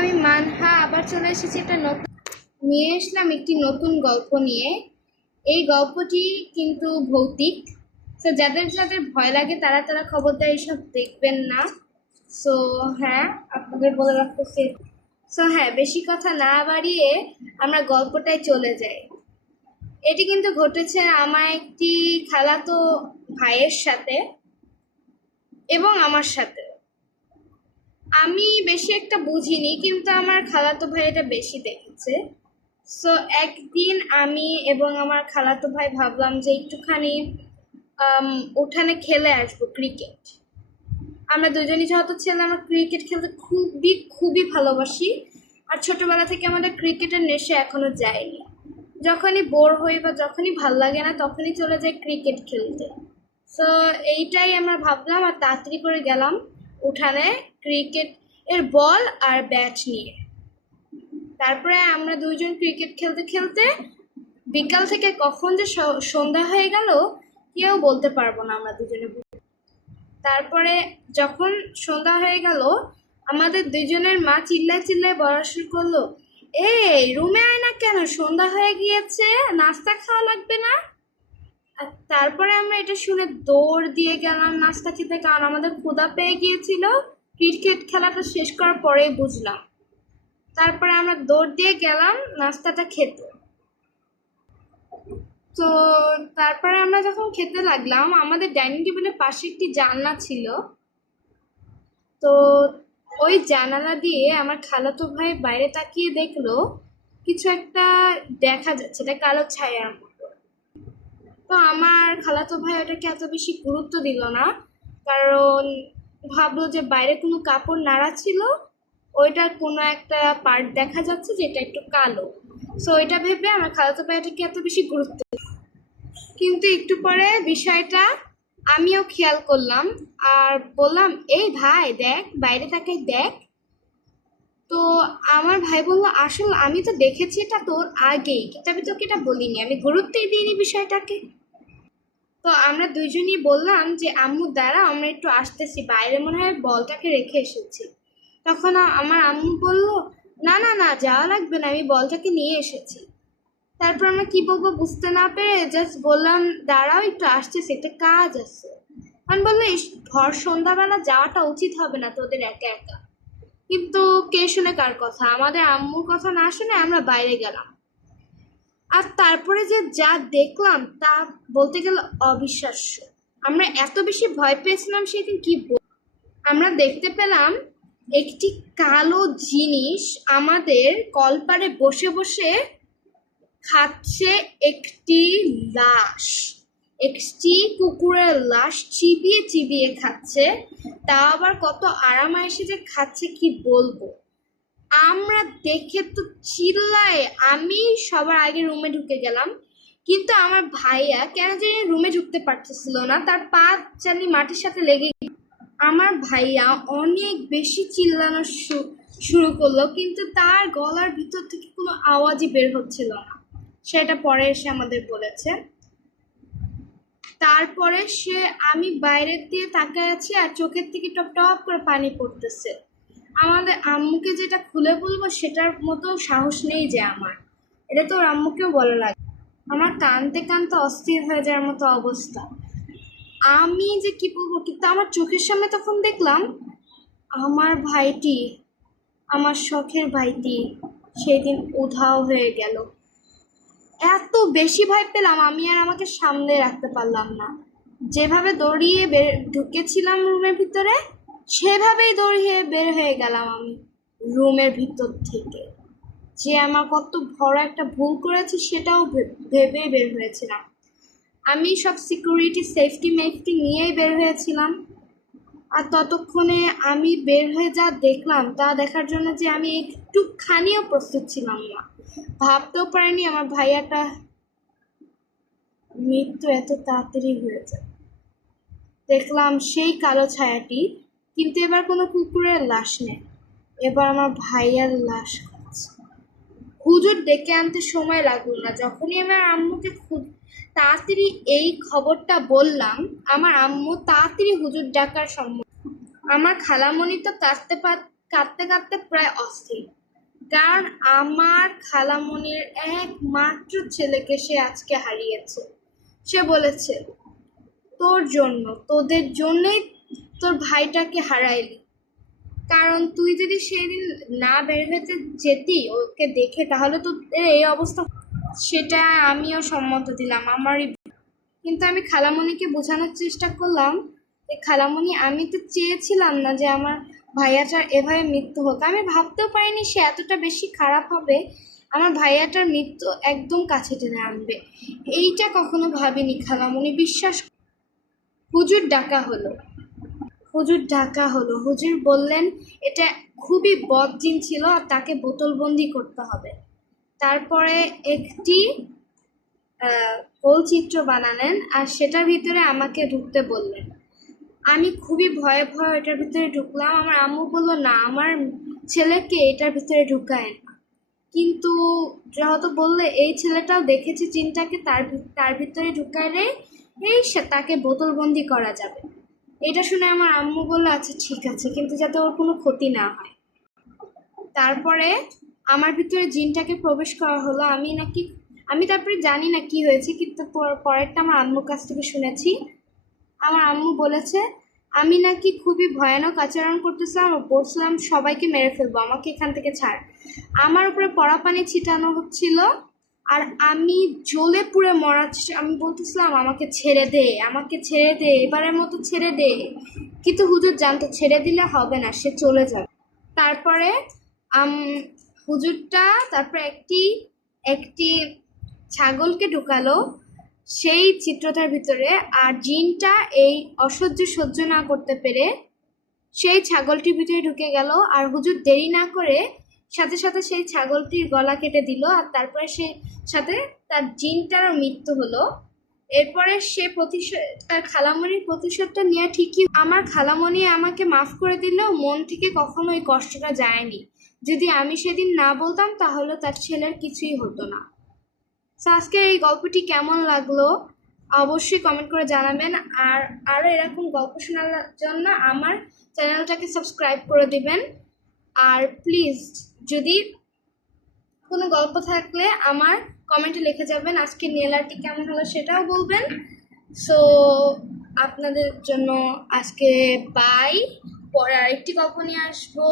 আমি মানহা আবার চলে এসেছি একটি নতুন গল্প নিয়ে। এই গল্পটি কিন্তু ভৌতিক, তো যাদের যাদের ভয় লাগে তারা তারা খবরদার এইসব দেখবেন না। সো হ্যাঁ, আপনাদের বলে রাখতেছি। সো হ্যাঁ, বেশি কথা না বাড়িয়ে আমরা গল্পটায় চলে যাই। এটি কিন্তু ঘটেছে আমার একটি খালাতো ভাইয়ের সাথে এবং আমার সাথে। আমি বেশি একটা বুঝিনি, কিন্তু আমার খালাতো ভাই এটা বেশি দেখেছে। সো একদিন আমি এবং আমার খালাতো ভাই ভাবলাম যে একটুখানি উঠানে খেলে আসবো ক্রিকেট। আমরা দুজনই যেহেতু ছেলে, আমরা ক্রিকেট খেলতে খুবই খুবই ভালোবাসি, আর ছোটবেলা থেকে আমাদের ক্রিকেটের নেশা এখনো যায়নি। যখনই বোর হই বা যখনই ভাল লাগে না তখনই চলে যাই ক্রিকেট খেলতে। সো এইটাই আমরা ভাবলাম, আর তাড়াতাড়ি করে গেলাম উঠানে ক্রিকেট এর বল আর ব্যাট নিয়ে। তারপরে আমরা দুইজন ক্রিকেট খেলতে খেলতে বিকাল থেকে কখন যে সন্ধ্যা হয়ে গেল কেউ বলতে পারবো না আমরা দুজনে। তারপরে যখন সন্ধ্যা হয়ে গেল আমাদের দুজনের মা চিল্লায় চিল্লায় বলা শুরু করলো, এই রুমে আয় না কেন, সন্ধ্যা হয়ে গিয়েছে, নাস্তা খাওয়া লাগবে না? আর তারপরে আমরা এটা শুনে দৌড় দিয়ে গেলাম নাস্তা খেতে, কারণ আমাদের ক্ষুধা পেয়ে গিয়েছিল। ক্রিকেট খেলাটা শেষ করার পরেই বুঝলাম। তারপরে আমরা দৌড় দিয়ে গেলাম নাস্তাটা খেতে। তো তারপরে আমরা যখন খেতে লাগলাম, আমাদের ডাইনিং টেবিলের পাশে একটি জানলা ছিল। তো ওই জানালা দিয়ে আমার খালাতো ভাই বাইরে তাকিয়ে দেখলো কিছু একটা দেখা যাচ্ছে, এটা কালো ছায়ার মতো। তো আমার খালাতো ভাই ওটাকে এত বেশি গুরুত্ব দিল না, কারণ ভাবলো যে বাইরে কোনো কাপড় নাড়া ছিল, ওইটার কোনো একটা পার্ট দেখা যাচ্ছে যেটা একটু কালো। সো এটা ভেবে আমার খালাতো ভাই এটাকে এত বেশি গুরুত্ব। কিন্তু একটু পরে বিষয়টা আমিও খেয়াল করলাম আর বললাম, এই ভাই দেখ, বাইরে তাকাই দেখ। তো আমার ভাই বললো, আসলে আমি তো দেখেছি এটা তোর আগেই, কিন্তু আমি তোকে এটা বলিনি, আমি গুরুত্বই দিইনি বিষয়টাকে। তো আমরা দুইজনই বললাম যে আম্মু দ্বারা আমরা একটু আসতেছি, বাইরে মনে হয় বলটাকে রেখে এসেছি। তখন আমার আম্মু বলল, না না না, যাওয়া লাগবে না, আমি বলটাকে নিয়ে এসেছি। তারপর আমরা কি বলবো বুঝতে না পেরে জাস্ট বললাম, দাঁড়াও একটু আসতেছি, একটা কাজ আছে। আমি বললো, ভর সন্ধ্যাবেলা যাওয়াটা উচিত হবে না তোদের একা একা। কিন্তু কে শুনে কার কথা, আমাদের আম্মুর কথা না শুনে আমরা বাইরে গেলাম। আর তারপরে যে যা দেখলাম তা বলতে গেলে অবিশ্বাস্য। আমরা এত বেশি ভয় পেয়েছিলাম সেদিন কি আমরা দেখতে পেলাম একটি কালো জিনিস আমাদের কলপারে বসে বসে খাচ্ছে একটি লাশ, একটি কুকুরের লাশ চিবিয়ে চিবিয়ে খাচ্ছে। তা আবার কত আরামায়েশে যে খাচ্ছে কি বলবো। আমরা দেখে তো চিল্লায়, আমি সবার আগে রুমে ঢুকে গেলাম, কিন্তু আমার ভাইয়া কেন জানি রুমে ঢুকতে পারতেছিল না, তার পা জানি মাটির সাথে লেগে। আমার ভাইয়া অনেক বেশি চিল্লানো শুরু করলো, কিন্তু তার গলার ভিতর থেকে কোনো আওয়াজই বের হচ্ছিল না। সেটা পরে এসে আমাদের বলেছে। তারপরে আমি বাইরের দিয়ে তাকায় আছি আর চোখের থেকে টপ টপ করে পানি পড়তেছে। আমাদের আম্মুকে যেটা খুলে বলবো সেটার মতো সাহস নেই যে আমার, এটা তো আম্মুকেও বলা লাগে। আমার কানতে কানতে অস্থির হয়ে যাওয়ার মতো অবস্থা। আমি যে কি বলবো, কিন্তু আমার চোখের সামনে তখন দেখলাম আমার ভাইটি, আমার শখের ভাইটি সেদিন উধাও হয়ে গেল। এত বেশি ভয় পেলাম আমি আর আমাকে সামলে রাখতে পারলাম না। যেভাবে দৌড়িয়ে ঢুকেছিলাম রুমের ভিতরে, সেভাবেই দৌড়িয়ে বের হয়ে গেলাম আমি রুমের ভিতর থেকে। যে আমার কত বড় একটা ভুল করেছি সেটাও ভেবে বের হয়েছিলাম। আমি সব সিকিউরিটি সেফটি নিয়েই বের হয়েছিলাম। আর ততক্ষণে আমি বের হয়ে যা দেখলাম তা দেখার জন্য যে আমি একটুখানিও প্রস্তুত ছিলাম না। ভাবতেও পারিনি আমার ভাইয়াটা মৃত্যু এত তাড়াতাড়ি হয়ে যায়। দেখলাম সেই কালো ছায়াটি, কিন্তু এবার কোনো কুকুরের লাশ নেই, এবার আমার ভাইয়ার লাশ খাচ্ছে। হুজুর ডেকে আনতে সময় লাগলো না। যখনই আমার আম্মুকে তাড়াতাড়ি এই খবরটা বললাম, আমার আম্মু তাড়াতাড়ি হুজুর ডাকার সম্মত। আমার খালামণি তো কাঁদতে কাঁদতে প্রায় অস্থির, কারণ আমার খালামণির একমাত্র ছেলেকে সে আজকে হারিয়েছে। সে বলেছে, তোর জন্য, তোদের জন্যই তোর ভাইটাকে হারাইলি, কারণ তুই যদি সেদিন না বের হতে যেতি ওকে দেখে, তাহলে তো এই অবস্থা। সেটা আমিও সম্মত দিলাম আমারই, কিন্তু আমি খালামণিকে বোঝানোর চেষ্টা করলাম যে খালামণি, আমি তো চেয়েছিলাম না যে আমার ভাইয়াটার এভাবে মৃত্যু হোক। আমি ভাবতেও পারিনি সে এতটা বেশি খারাপ হবে, আমার ভাইয়াটার মৃত্যু একদম কাছে টেনে আনবে। এইটা কখনো ভাবিনি খালামণি, বিশ্বাস। হুজুর ডাকা হলো। হুজুর বললেন এটা খুবই বদজিন ছিল আর তাকে বোতলবন্দি করতে হবে। তারপরে একটি গোল চিত্র বানালেন আর সেটার ভিতরে আমাকে ঢুকতে বললেন। আমি খুবই ভয়ে ভয়ে এটার ভিতরে ঢুকলাম। আমার আম্মু বললো, না, আমার ছেলেকে এটার ভিতরে ঢুকায় না। কিন্তু যেহেতু বললে এই ছেলেটাও দেখেছে চিনটাকে, তার ভিতরে ঢুকাইলে তাকে বোতলবন্দি করা যাবে। এটা শুনে আমার আম্মু বললো, আচ্ছা ঠিক আছে, কিন্তু যাতে ওর কোনো ক্ষতি না হয়। তারপরে আমার ভিতরে জিনটাকে প্রবেশ করা হলো। আমি তারপরে জানি না কি হয়েছে, কিন্তু পরেরটা আমার আম্মুর কাছ থেকে শুনেছি। আমার আম্মু বলেছে আমি নাকি খুবই ভয়ানক আচরণ করতেছিলাম, বলছিলাম সবাইকে মেরে ফেলবো, আমাকে এখান থেকে ছাড়। আমার উপরে পড়া পানি ছিটানো হচ্ছিল আর আমি জ্বলে পুড়ে আমি বলতেছিলাম আমাকে ছেড়ে দে, আমাকে ছেড়ে দে, এবারের মতো ছেড়ে দে। কিন্তু হুজুর জানতো ছেড়ে দিলে হবে না, সে চলে যাবে। তারপরে হুজুরটা তারপরে একটি ছাগলকে ঢুকালো সেই চিত্রটার ভিতরে, আর জিনটা এই অসহ্য সহ্য না করতে পেরে সেই ছাগলটির ভিতরে ঢুকে গেল। আর হুজুর দেরি না করে সাথে সাথে সেই ছাগলটির গলা কেটে দিল, আর তারপরে সাথে তার জিনটারও মৃত্যু হলো। এরপরে সে তার খালামণির প্রতিশোধটা নিয়ে ঠিকই, আমার খালামণি আমাকে মাফ করে দিলেও মন থেকে কখনো ওই কষ্টটা যায়নি। যদি আমি সেদিন না বলতাম তাহলে তার ছেলের কিছুই হতো না। আজকের এই গল্পটি কেমন লাগলো অবশ্যই কমেন্ট করে জানাবেন, আর আরও এরকম গল্প শোনার জন্য আমার চ্যানেলটাকে সাবস্ক্রাইব করে দিবেন। আর প্লিজ, যদি কোনো গল্প থাকলে আমার কমেন্টে লিখে যাবেন। আজকে নেল আর্টটি কেমন হলো সেটাও বলবেন। সো আপনাদের জন্য আজকে বাই, পরে আরেকটি গল্প নিয়ে আসবো।